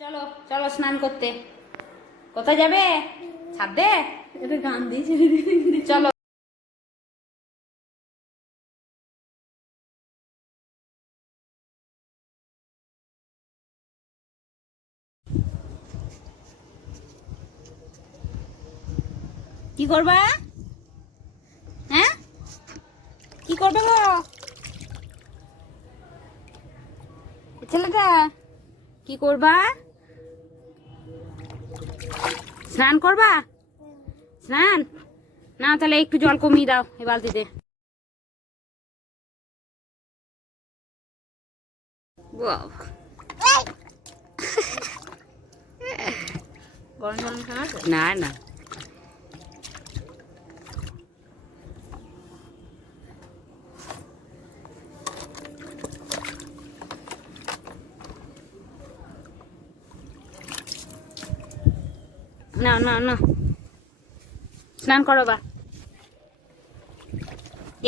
চলো চলো স্নান করতে। কোথায় যাবে? ছাদে? এটা গান দিয়েছে। চলো। কি করবা? হ্যাঁ, কি করবে গো ছেলেটা? কি করবা? স্নান করবা? স্নান না, তাহলে একটু জল কমিয়ে দাও এই বালতিতে। বাবা, গরম জল খাওয়া আছে? না না, না না না, স্নান করো বা।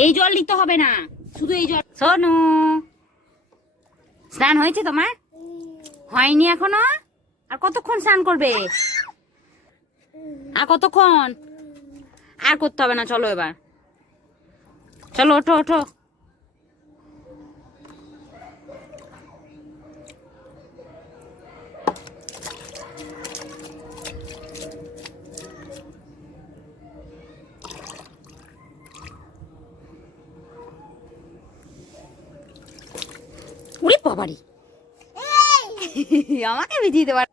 এই জল নিতে হবে না, শুধু এই জল। সোনু, স্নান হয়েছে তোমার? হয়নি এখনো? আর কতক্ষণ স্নান করবে? আর কতক্ষণ? আর করতে হবে না, চলো এবার। চলো, ওঠো ওঠো। উড়ি বাবারি, আমাকে ভিজিয়ে দেবার।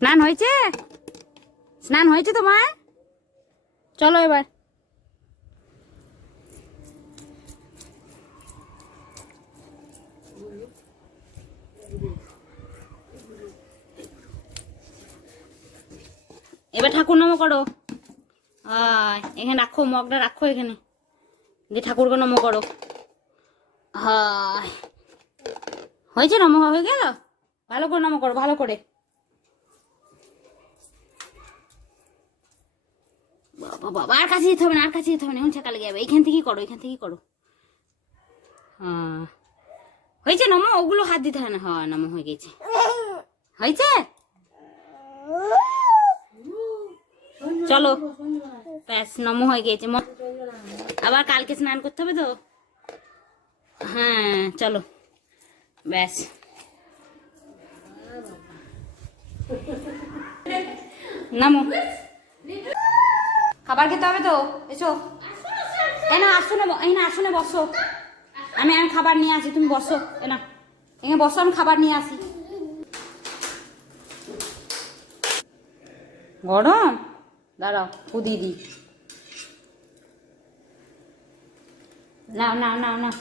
স্নান হয়েছে? স্নান হয়েছে তোমার? চলো এবার। এবার ঠাকুর নম করো। এখানে রাখো, মগটা রাখো এখানে, যে ঠাকুরকে নম করো। হয়েছে? নম হয়ে গেল? ভালো করে নম করো, ভালো করে। বাবা বাবা, আর কাছে যেতে হবে না, আর কাছে যেতে হবে না, এখন ছেঁকা লেগে যাবে। এইখান থেকেই করো, এখান থেকেই করো। হয়েছে নম? ওগুলো হাত দিতে হয় না। হ্যাঁ, নম হয়ে গেছে। হয়েছে? চলো ব্যাস, নম হয়ে গেছে। আবার কালকে স্নান করতে হবে তো। হ্যাঁ চলো ব্যাস। নামো, খাবার খেতে হবে তো। এসো, এই না আসনে, এই না আসনে বসো। আমি খাবার নিয়ে আসি, তুমি বসো। এ না, এখানে বসো, আমি খাবার নিয়ে আসি। গরম? দাঁড়াও, দিদি নাও নাও নাও নাও।